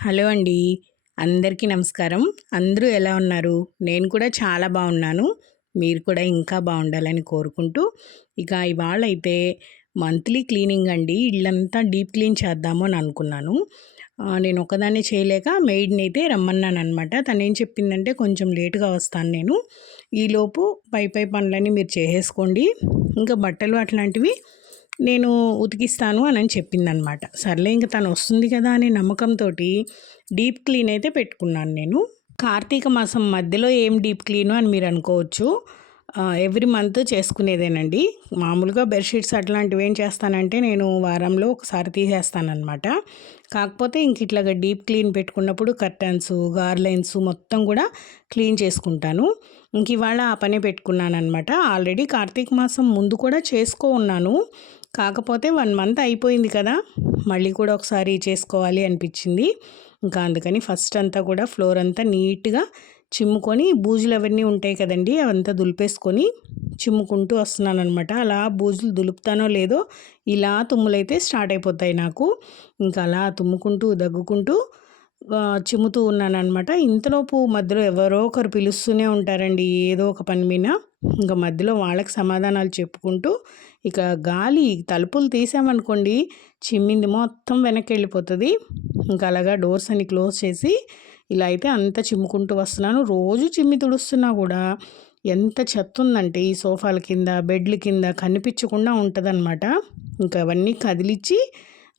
Hello అండి. అందరికీ నమస్కారం. అందరూ ఎలా ఉన్నారు? నేను కూడా చాలా బాగున్నాను. మీరు కూడా ఇంకా బాగుండాలని కోరుకుంటూ ఇక ఇవాళ అయితే మంత్లీ క్లీనింగ్ అండి. ఇళ్ళంతా డీప్ క్లీన్ చేద్దాము అని అనుకున్నాను. నేను ఒకదాన్ని చేయలేక మెయిడ్ని అయితే రమ్మన్నాను అనమాట తను ఏం చెప్పిందంటే కొంచెం లేటుగా వస్తాను నేను. ఈలోపు పై పై పనులన్నీ మీరు చేసేసుకోండి. ఇంకా బట్టలు అట్లాంటివి నేను ఉతికిస్తాను అని అని చెప్పిందనమాట. సర్లే ఇంక తను వస్తుంది కదా అనే నమ్మకంతో డీప్ క్లీన్ అయితే పెట్టుకున్నాను నేను. కార్తీక మాసం మధ్యలో ఏం డీప్ క్లీను అని మీరు అనుకోవచ్చు. ఎవ్రీ మంత్ చేసుకునేదేనండి. మామూలుగా బెడ్షీట్స్ అట్లాంటివి ఏం చేస్తానంటే నేను వారంలో ఒకసారి తీసేస్తానమాట కాకపోతే ఇంక ఇట్లాగా డీప్ క్లీన్ పెట్టుకున్నప్పుడు కర్టన్స్ గార్లైన్స్ మొత్తం కూడా క్లీన్ చేసుకుంటాను. ఇంక ఇవాళ ఆ పనే పెట్టుకున్నాను అనమాట ఆల్రెడీ కార్తీక మాసం ముందు కూడా చేసుకో ఉన్నాను. కాకపోతే వన్ మంత్ అయిపోయింది కదా మళ్ళీ కూడా ఒకసారి చేసుకోవాలి అనిపించింది. ఇంకా అందుకని ఫస్ట్ అంతా కూడా ఫ్లోర్ అంతా నీట్గా చిమ్ముకొని బూజులు అవన్నీ ఉంటాయి కదండి అవంతా దులిపేసుకొని చిమ్ముకుంటూ వస్తున్నాను అనమాట అలా బూజులు దులుపుతానో లేదో ఇలా తుమ్ములైతే స్టార్ట్ అయిపోతాయి నాకు. ఇంకా అలా తుమ్ముకుంటూ దగ్గుకుంటూ చిమ్ముతూ ఉన్నానమాట ఇంతలోపు మధ్యలో ఎవరో ఒకరు పిలుస్తూనే ఉంటారండి ఏదో ఒక పని మీద. ఇంకా మధ్యలో వాళ్ళకి సమాధానాలు చెప్పుకుంటూ ఇక గాలి తలుపులు తీసామనుకోండి చిమ్మింది మొత్తం వెనక్కి వెళ్ళిపోతుంది ఇంకా అలాగా డోర్స్ అన్ని క్లోజ్ చేసి ఇలా అయితే అంత చిమ్ముకుంటూ వస్తున్నాను. రోజు చిమ్మి తుడుస్తున్నా కూడా ఎంత చెత్త ఉందంటే ఈ సోఫాల కింద బెడ్ల కింద కనిపించకుండా ఉంటుందన్నమాట. ఇంకా అవన్నీ కదిలిచ్చి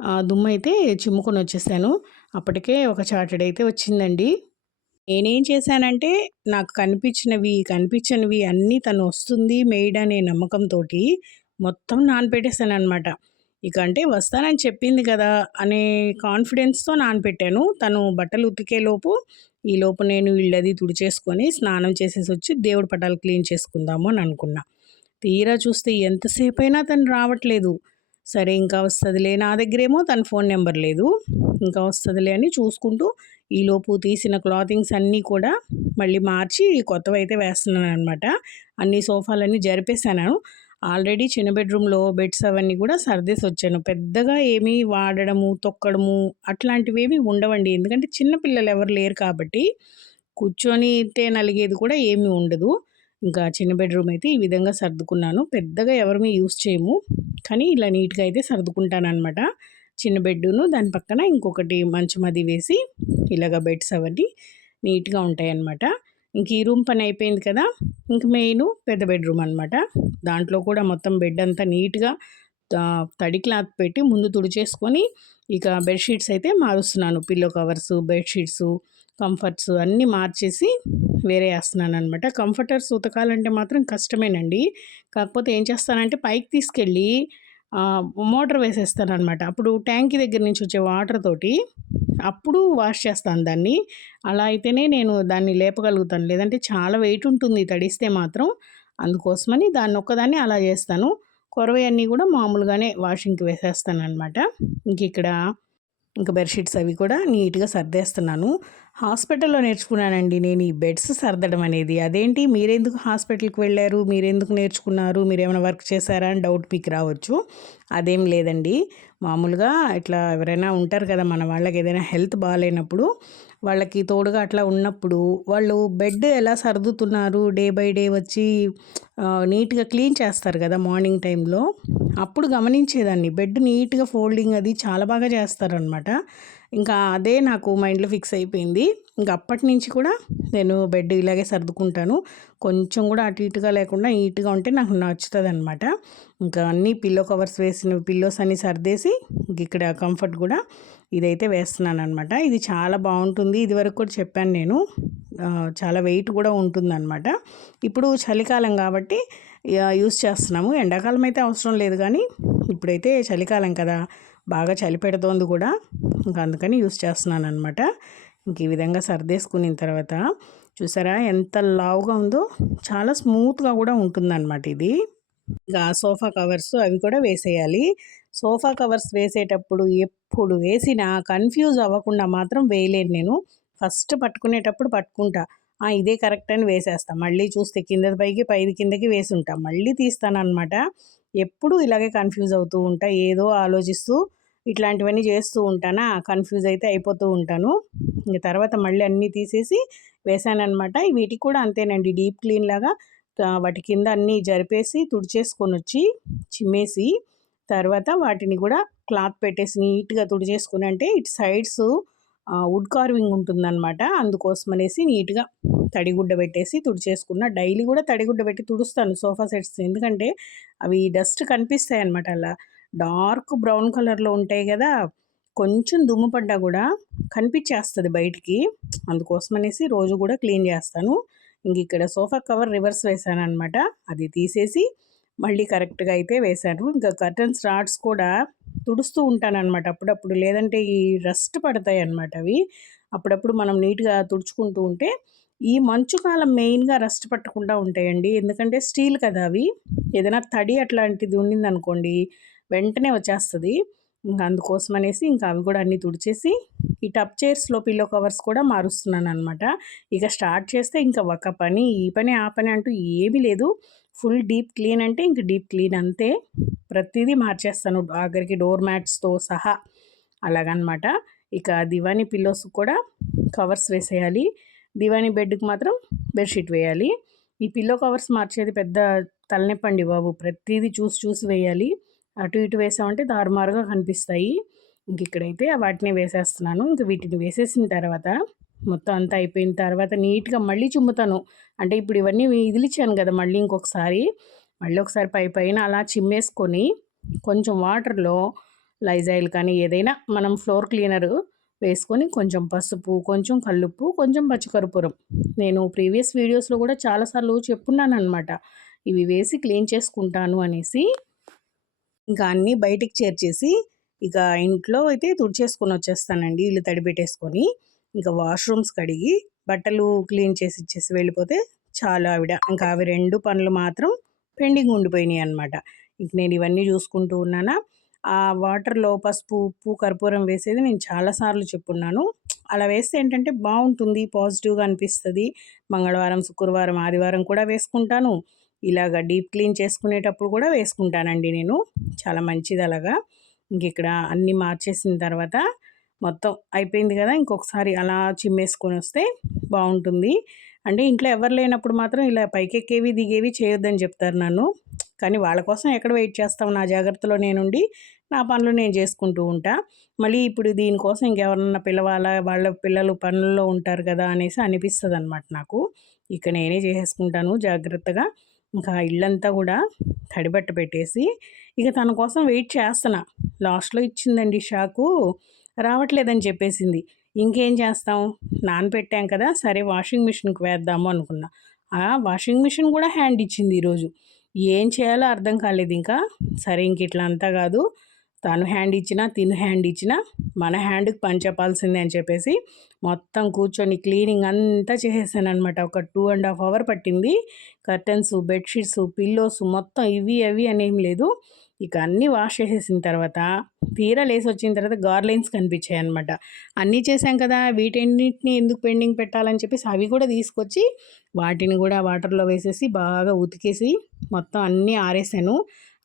ఆ దుమ్ము అయితే చిమ్ముకొని వచ్చేసాను. అప్పటికే ఒక చార్టెడ్ అయితే వచ్చిందండి. నేనేం చేశానంటే నాకు కనిపించినవి కనిపించినవి అన్నీ తను వస్తుంది మెయిడ్ అనే నమ్మకంతో మొత్తం నానపెట్టేశాను అనమాట ఇక అంటే వస్తానని చెప్పింది కదా అనే కాన్ఫిడెన్స్తో నానపెట్టాను. తను బట్టలు ఉతికేలోపు ఈ లోపు నేను ఇళ్ళది తుడిచేసుకొని స్నానం చేసేసి వచ్చి దేవుడి పటాలు క్లీన్ చేసుకుందాము అని అనుకున్నా. తీరా చూస్తే ఎంతసేపు అయినా తను రావట్లేదు. సరే ఇంకా వస్తుందిలే. నా దగ్గరేమో తన ఫోన్ నెంబర్ లేదు. ఇంకా వస్తుందిలే అని చూసుకుంటూ ఈలోపు తీసిన క్లాతింగ్స్ అన్నీ కూడా మళ్ళీ మార్చి కొత్తవి అయితే వేస్తున్నాను అనమాట అన్ని సోఫాలన్నీ జరిపేసాను ఆల్రెడీ చిన్న బెడ్రూమ్లో బెడ్స్ అవన్నీ కూడా సర్దేసి వచ్చాను పెద్దగా ఏమీ వాడడము తొక్కడము అట్లాంటివి ఏమీ ఉండవండి. ఎందుకంటే చిన్న పిల్లలు ఎవరు లేరు కాబట్టి కూర్చొని తే నలిగేది కూడా ఏమీ ఉండదు. ఇంకా చిన్న బెడ్రూమ్ అయితే ఈ విధంగా సర్దుకున్నాను. పెద్దగా ఎవరిమీ యూస్ చేయము. కానీ ఇలా నీట్గా అయితే సర్దుకుంటాను అనమాట చిన్న బెడ్ను దాని పక్కన ఇంకొకటి మంచం అది వేసి ఇలాగ బెడ్స్ అవన్నీ నీట్గా ఉంటాయి అన్నమాట ఇంక ఈ రూమ్ పని అయిపోయింది కదా! ఇంక మెయిన్ పెద్ద బెడ్రూమ్ అనమాట దాంట్లో కూడా మొత్తం బెడ్ అంతా నీట్గా తడి క్లాత్ పెట్టి ముందు తుడిచేసుకొని ఇక బెడ్షీట్స్ అయితే మారుస్తున్నాను. పిల్లో కవర్స్ బెడ్షీట్స్ కంఫర్ట్స్ అన్నీ మార్చేసి వేరే వేస్తున్నాను అనమాట కంఫర్టర్స్ ఉతకాలంటే మాత్రం కష్టమేనండి. కాకపోతే ఏం చేస్తానంటే పైకి తీసుకెళ్ళి మోటార్ వేసేస్తాను అనమాట అప్పుడు ట్యాంక్ దగ్గర నుంచి వచ్చే వాటర్ తోటి అప్పుడు వాష్ చేస్తాను దాన్ని. అలా అయితేనే నేను దాన్ని లేపగలుగుతాను. లేదంటే చాలా వెయిట్ ఉంటుంది తడిస్తే మాత్రం. అందుకోసమని దాన్ని ఒక్కదాన్ని అలా చేస్తాను. కొరవన్నీ కూడా మామూలుగానే వాషింగ్కి వేసేస్తాను అనమాట ఇంక ఇక్కడ ఇంకా బెడ్షీట్స్ అవి కూడా నీట్గా సర్దేస్తున్నాను. హాస్పిటల్లో నేర్చుకున్నానండి నేను ఈ బెడ్స్ సర్దడం అనేది. అదేంటి? మీరెందుకు హాస్పిటల్కి వెళ్ళారు? మీరెందుకు నేర్చుకున్నారు? మీరు ఏమైనా వర్క్ చేశారా? అని డౌట్ మీకు రావచ్చు. అదేం లేదండి. మామూలుగా ఇట్లా ఎవరైనా ఉంటారు కదా మన వాళ్ళకి ఏదైనా హెల్త్ బాగాలేనప్పుడు వాళ్ళకి తోడుగా అట్లా ఉన్నప్పుడు వాళ్ళు బెడ్ ఎలా సర్దుతున్నారు డే బై డే వచ్చి నీట్గా క్లీన్ చేస్తారు కదా మార్నింగ్ టైంలో? అప్పుడు గమనించేదాన్ని. బెడ్ నీట్గా ఫోల్డింగ్ అది చాలా బాగా చేస్తారనమాట. ఇంకా అదే నాకు మైండ్లో ఫిక్స్ అయిపోయింది. ఇంకా అప్పటి నుంచి కూడా నేను బెడ్ ఇలాగే సర్దుకుంటాను. కొంచెం కూడా అటు ఇటుగా లేకుండా నీట్గా ఉంటే నాకు నచ్చుతుంది అనమాట ఇంకా అన్ని పిల్లో కవర్స్ వేసిన పిల్లోస్ అన్ని సర్దేసి ఇంక ఇక్కడ కంఫర్ట్ కూడా ఇదైతే వేస్తున్నాను అనమాట ఇది చాలా బాగుంటుంది. ఇది వరకు కూడా చెప్పాను నేను. చాలా వెయిట్ కూడా ఉంటుందన్నమాట ఇప్పుడు చలికాలం కాబట్టి యూస్ చేస్తున్నాము. ఎండాకాలం అయితే అవసరం లేదు కానీ ఇప్పుడైతే చలికాలం కదా బాగా చలి పెడుతోంది కూడా. ఇంకా అందుకని యూస్ చేస్తున్నాను అనమాట ఇంక ఈ విధంగా సర్దేసుకున్న తర్వాత చూసారా ఎంత లావుగా ఉందో చాలా స్మూత్గా కూడా ఉంటుందన్నమాట ఇది. ఇంకా సోఫా కవర్స్ అవి కూడా వేసేయాలి. సోఫా కవర్స్ వేసేటప్పుడు ఎప్పుడు వేసినా కన్ఫ్యూజ్ అవ్వకుండా మాత్రం వేయలేను నేను. ఫస్ట్ పట్టుకునేటప్పుడు పట్టుకుంటా. ఇదే కరెక్ట్ అని వేసేస్తాం. మళ్ళీ చూస్తే కింద పైకి పైది కిందకి వేసి ఉంటాం మళ్ళీ తీస్తాను అనమాట ఎప్పుడు ఇలాగే కన్ఫ్యూజ్ అవుతూ ఉంటా. ఏదో ఆలోచిస్తూ ఇట్లాంటివన్నీ చేస్తూ ఉంటానా? కన్ఫ్యూజ్ అయితే అయిపోతూ ఉంటాను. ఇంక తర్వాత మళ్ళీ అన్నీ తీసేసి వేసానమాట వీటికి కూడా అంతేనండి. డీప్ క్లీన్ లాగా వాటి కింద అన్నీ జరిపేసి తుడిచేసుకొని వచ్చి చిమ్మేసి తర్వాత వాటిని కూడా క్లాత్ పెట్టేసి నీట్గా తుడిచేసుకుని అంటే ఇటు సైడ్స్ వుడ్ కార్వింగ్ ఉంటుందన్నమాట. అందుకోసం అనేసి నీట్గా తడిగుడ్డ పెట్టేసి తుడిచేసుకున్న. డైలీ కూడా తడిగుడ్డ పెట్టి తుడుస్తాను సోఫా సెట్స్. ఎందుకంటే అవి డస్ట్ కనిపిస్తాయి అనమాట అలా. డార్క్ బ్రౌన్ కలర్లో ఉంటాయి కదా కొంచెం దుమ్ము పడ్డా కూడా కనిపించేస్తుంది బయటికి. అందుకోసం అనేసి రోజు కూడా క్లీన్ చేస్తాను. ఇంక ఇక్కడ సోఫా కవర్ రివర్స్ వేసాను అనమాట అది తీసేసి మళ్ళీ కరెక్ట్గా అయితే వేశాను ఇంకా కర్టన్స్ రాడ్స్ కూడా తుడుస్తూ ఉంటానన్నమాట అప్పుడప్పుడు. లేదంటే ఈ రస్ట్ పడతాయి అన్నమాట అవి. అప్పుడప్పుడు మనం నీట్గా తుడుచుకుంటూ ఉంటే ఈ మంచు కాలం మెయిన్గా రస్ట్ పట్టకుండా ఉంటాయండి. ఎందుకంటే స్టీల్ కదా అవి. ఏదైనా తడి అట్లాంటిది ఉండిందనుకోండి వెంటనే వచ్చేస్తుంది. ఇంకా అందుకోసం అనేసి ఇంకా అవి కూడా అన్నీ తుడిచేసి ఈ టప్ చైర్స్లో పిల్లో కవర్స్ కూడా మారుస్తున్నాను అనమాట ఇక స్టార్ట్ చేస్తే ఇంకా ఒక పని ఈ పని ఆ పని అంటూ ఏమీ లేదు. ఫుల్ డీప్ క్లీన్ అంటే ఇంక డీప్ క్లీన్ అంతే. ప్రతిదీ మార్చేస్తాను. ఆఖరికి డోర్ మ్యాట్స్తో సహా అలాగనమాట. ఇక దివానీ పిల్లోస్ కూడా కవర్స్ వేసేయాలి. దివానీ బెడ్కి మాత్రం బెడ్షీట్ వేయాలి. ఈ పిల్లో కవర్స్ మార్చేది పెద్ద తలనొప్పండి బాబు. ప్రతిదీ చూసి చూసి వేయాలి. అటు ఇటు వేసామంటే దారుమారుగా కనిపిస్తాయి. ఇంక ఇక్కడైతే వాటిని వేసేస్తున్నాను. ఇంక వీటిని వేసేసిన తర్వాత మొత్తం అంతా అయిపోయిన తర్వాత నీట్గా మళ్ళీ చుమ్ముతాను. అంటే ఇప్పుడు ఇవన్నీ ఇదిలిచ్చాను కదా మళ్ళీ ఇంకొకసారి. మళ్ళీ ఒకసారి పై పైన అలా చిమ్మేసుకొని కొంచెం వాటర్లో లైజాయిల్ కానీ ఏదైనా మనం ఫ్లోర్ క్లీనర్ వేసుకొని కొంచెం పసుపు కొంచెం కల్లుప్పు కొంచెం పచ్చికర్పూరం. నేను ప్రీవియస్ వీడియోస్లో కూడా చాలాసార్లు చెప్పున్నాను అనమాట ఇవి వేసి క్లీన్ చేసుకుంటాను అనేసి ఇంకా అన్నీ బయటికి చేర్చేసి ఇక ఇంట్లో అయితే తుడిచేసుకొని వచ్చేస్తానండి ఇల్లు తడిపెట్టేసుకొని. ఇంకా వాష్రూమ్స్ కడిగి బట్టలు క్లీన్ చేసి ఇచ్చేసి వెళ్ళిపోతే చాలు ఆవిడ. ఇంకా అవి రెండు పనులు మాత్రం పెండింగ్ ఉండిపోయినాయి అనమాట ఇంక నేను ఇవన్నీ చూసుకుంటూ ఉన్నానా. ఆ వాటర్లో పసుపు ఉప్పు కర్పూరం వేసేది నేను చాలాసార్లు చెప్పున్నాను. అలా వేస్తే ఏంటంటే బాగుంటుంది పాజిటివ్గా అనిపిస్తుంది. మంగళవారం శుక్రవారం ఆదివారం కూడా వేసుకుంటాను. ఇలాగ డీప్ క్లీన్ చేసుకునేటప్పుడు కూడా వేసుకుంటానండి నేను. చాలా మంచిది అలాగా. ఇంక ఇక్కడ అన్నీ మార్చేసిన తర్వాత మొత్తం అయిపోయింది కదా ఇంకొకసారి అలా చిమ్మేసుకొని వస్తే బాగుంటుంది. అంటే ఇంట్లో ఎవరు లేనప్పుడు మాత్రం ఇలా పైకెక్కేవి దిగేవి చేయొద్దని చెప్తారు నన్ను. కానీ వాళ్ళ కోసం ఎక్కడ వెయిట్ చేస్తాం నా జాగ్రత్తలో నేనుండి నా పనులు నేను చేసుకుంటూ ఉంటా. మళ్ళీ ఇప్పుడు దీనికోసం ఇంకెవరన్నా పిల్లవాళ్ళ వాళ్ళ పిల్లలు పనుల్లో ఉంటారు కదా అనేసి అనిపిస్తుంది అనమాట నాకు. ఇక నేనే చేసేసుకుంటాను జాగ్రత్తగా. ఇంకా ఇల్లంతా కూడా తడిబట్ట పెట్టేసి ఇక తన కోసం వెయిట్ చేస్తున్నా. లాస్ట్లో ఇచ్చిందండి షాకు రావట్లేదని చెప్పేసింది. ఇంకేం చేస్తాం? నానపెట్టాం కదా సరే వాషింగ్ మిషన్కి వేద్దాము అనుకున్నా. ఆ వాషింగ్ మిషన్ కూడా హ్యాండ్ ఇచ్చింది ఈరోజు. ఏం చేయాలో అర్థం కాలేదు ఇంకా. సరే ఇంక ఇట్లా అంతా కాదు. తను హ్యాండ్ ఇచ్చినా తిను హ్యాండ్ ఇచ్చినా మన హ్యాండ్కి పని చెప్పాల్సిందే అని చెప్పేసి మొత్తం కూర్చొని క్లీనింగ్ అంతా చేసేసాను అనమాట ఒక టూ అండ్ హాఫ్ అవర్ పట్టింది. కర్టన్స్ బెడ్షీట్స్ పిల్లోస్ మొత్తం ఇవి అవి అనేం లేదు. ఇక అన్నీ వాష్ చేసేసిన తర్వాత తీరా లేసి వచ్చిన తర్వాత గార్లైన్స్ కనిపించాయి అనమాట అన్నీ చేసాం కదా వీటన్నిటిని ఎందుకు పెండింగ్ పెట్టాలని చెప్పేసి అవి కూడా తీసుకొచ్చి వాటిని కూడా వాటర్లో వేసేసి బాగా ఉతికేసి మొత్తం అన్నీ ఆరేసాను.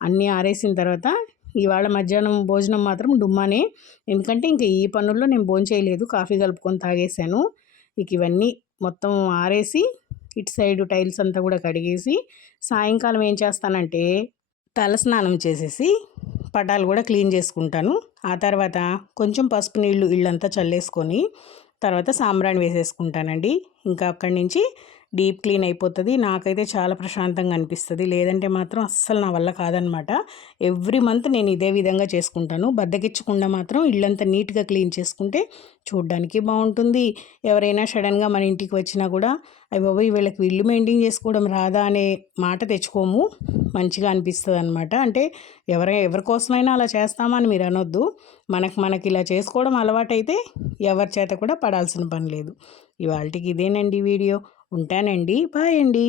అన్నీ ఆరేసిన తర్వాత ఇవాళ మధ్యాహ్నం భోజనం మాత్రం డుమ్మానే. ఎందుకంటే ఇంకా ఈ పనుల్లో నేను భోజనం చేయలేదు. కాఫీ కలుపుకొని తాగేసాను ఇక ఇవన్నీ మొత్తం ఆరేసి ఇటు సైడ్ టైల్స్ అంతా కూడా కడిగేసి సాయంకాలం ఏం చేస్తానంటే తలస్నానం చేసేసి పటాలు కూడా క్లీన్ చేసుకుంటాను. ఆ తర్వాత కొంచెం పసుపు నీళ్ళు ఇళ్ళంతా చల్లేసుకొని తర్వాత సాంబ్రాణి వేసేసుకుంటానండి. ఇంకా అక్కడి నుంచి డీప్ క్లీన్ అయిపోతుంది. నాకైతే చాలా ప్రశాంతంగా అనిపిస్తుంది. లేదంటే మాత్రం అస్సలు నా వల్ల కాదనమాట. ఎవ్రీ మంత్ నేను ఇదే విధంగా చేసుకుంటాను. బద్దకిచ్చకుండా మాత్రం ఇళ్ళంతా నీట్గా క్లీన్ చేసుకుంటే చూడ్డానికి బాగుంటుంది. ఎవరైనా సడన్గా మన ఇంటికి వచ్చినా కూడా అవి బాబోయ్ వీళ్ళకి ఇల్లు మెయింటైన్ చేసుకోవడం రాదా? అనే మాట తెచ్చుకోము. మంచిగా అనిపిస్తుంది అనమాట అంటే ఎవరై ఎవరికోసమైనా అలా చేస్తామని మీరు అనొద్దు. మనకు మనకి ఇలా చేసుకోవడం అలవాటైతే ఎవరి చేత కూడా పడాల్సిన పని లేదు. ఇవాళకి ఇదేనండి వీడియో. ఉంటానండి. బాయ్ అండి.